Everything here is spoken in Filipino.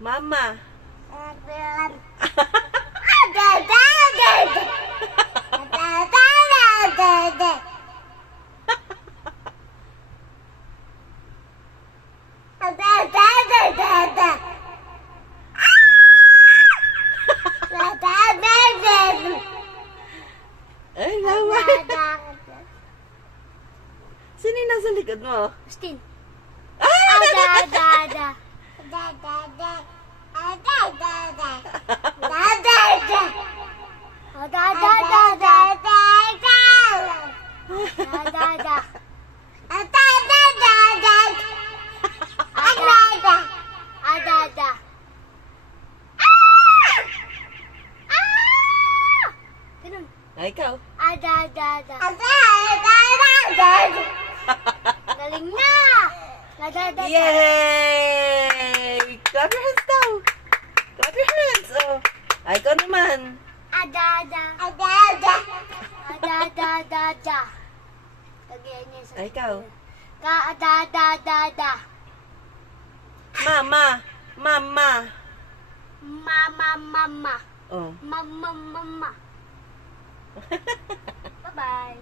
Mama. Ay, mama. Sino yung nasa likod mo? Justin. Ah! Ay, ikaw. Galing na! Yay! Clap your hands daw. Clap your hands. Oh. Ay, ikaw naman. Ay, ikaw. Mama. Mama. Mama. Oh. Mama. Bye-bye.